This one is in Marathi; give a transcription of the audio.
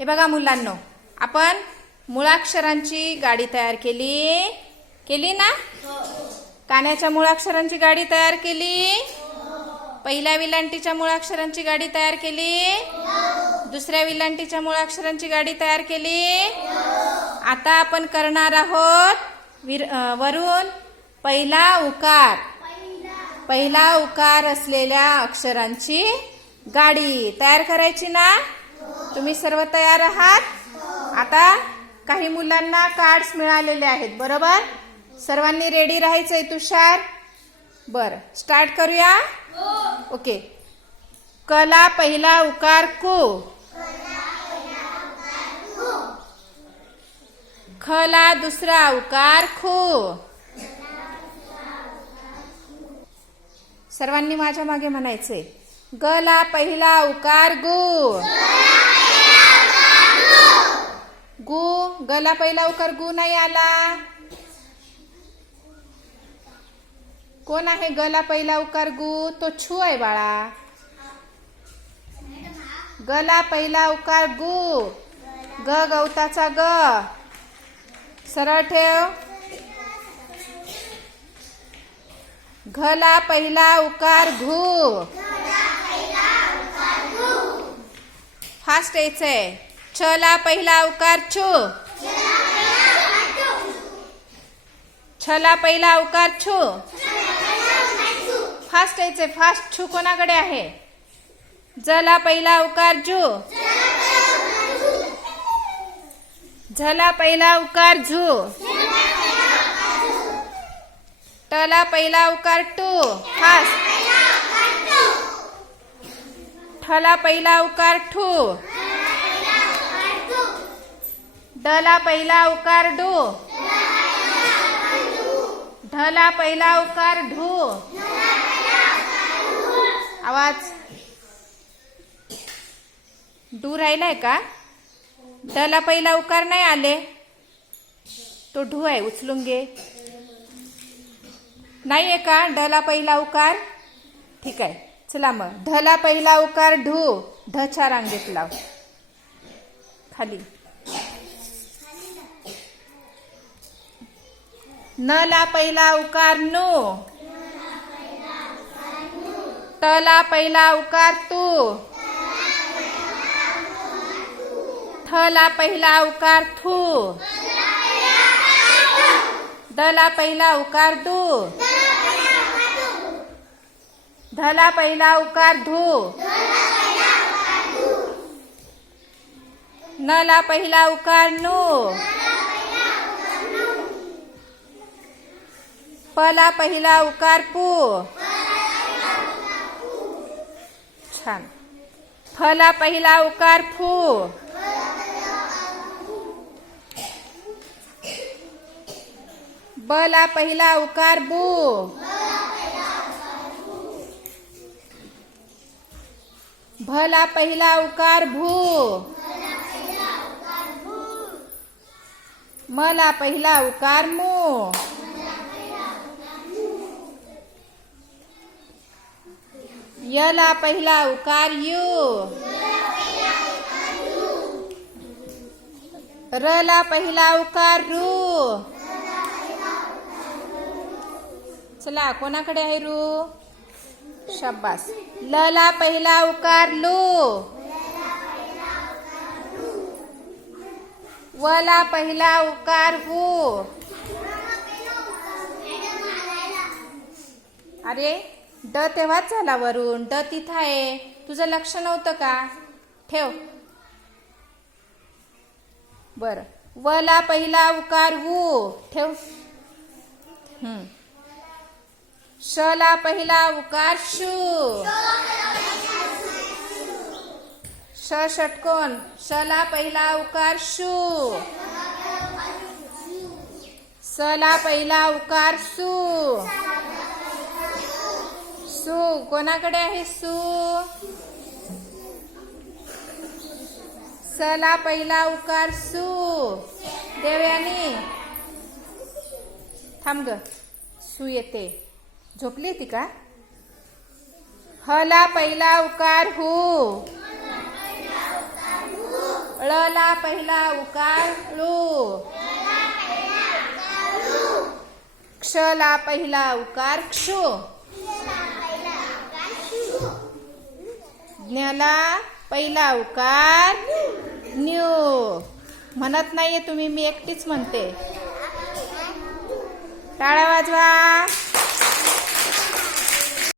हे बघा मुलांनो, आपण मुळाक्षरांची गाडी तयार केली ना? कान्याच्या मुळाक्षरांची गाडी तयार केली. पहिल्या विलांटीच्या मुळाक्षरांची गाडी तयार केली. दुसऱ्या विलांटीच्या मुळाक्षरांची गाडी तयार केली. आता आपण करणार आहोत वरून पहिला उकार असलेल्या अक्षरांची गाडी तयार करायची ना? तुम्ही सर्व तयार आहात? आता काही मुलांना कार्ड्स मिळालेले आहेत, बरोबर? सर्वांनी रेडी राहायचंय. तुषार, बर स्टार्ट करूया. ओके. कला पहिला उकार कु. खला दुसरा उकार खू. सर्वांनी माझ्या मागे म्हणायचंय. गला पहिला उकार गु. गु. गला पहिला उकार गु नाही आला. कोण आहे गला पहिला उकार गु? तो छू आहे बाळा. गला पहिला उकार गु. ग गवताचा ग. सरळ ठेव. घला पहिला उकार घु. फास्ट यायचंय. छला पहिला उकार छू. छला पहिला उकार छू. फास्ट यायचंय, फास्ट. छू कोणाकडे आहे? जला पहिला उकार जू. झला पहिला उकार झू. टला पहिला उकार टू. फास्ट. ठला पहिला उकार ठू. डला पहिला उकार डू. ढला पहिला उकार ढू. आवाज. डू राहिलाय का? डला पहिला उकार नाही आले, तो ढू आहे. उचलून घे. नाहीये का डला पहिला उकार? ठीक आहे, चला मग. ढला पहिला उकार ढू. ढच्या रांगेत लाव खाली. नला पहिला उकार नो. टला पहिला उकार तू. ठला पहिला उकार थू. दला पहिला उकार दू. धला पहिला उकार धू. नला पहिला उकार नू. पला पहिला उकार पू. छान. फला पहिला उकार फू. बला पहिला उकार बू. भला पहिला उकार भू. मला पहिला उकार मू. यला पहिला उकार यू. रला पहिला उकार रू. चला, कोणाकडे आहे रू? शाबास. लला पहिला उकार लू. वला पहिला उकार वू. अरे ड तेव्हाच झाला वरून. ड तिथं आहे, तुझं लक्ष नव्हतं का? ठेव. बर. वला पहिला उकार वू. ठेव. शला पहिला उकार शू. श षटकोन. शला पहिला उकार शू. सला पहिला उकार सू. सू कोणाकडे आहे? सू. सला पहिला उकार सू. देवयानी थांब ग. सू येते. झोपली ती का? हला पहिला उकार हू. ळला पहिला उकार ळू. क्षला पहिला उकार क्षू. ज्ञला पहिला उकार न्यू. म्हणत नाहीये तुम्ही, मी एकटीच म्हणते. टाळ्या वाजवा.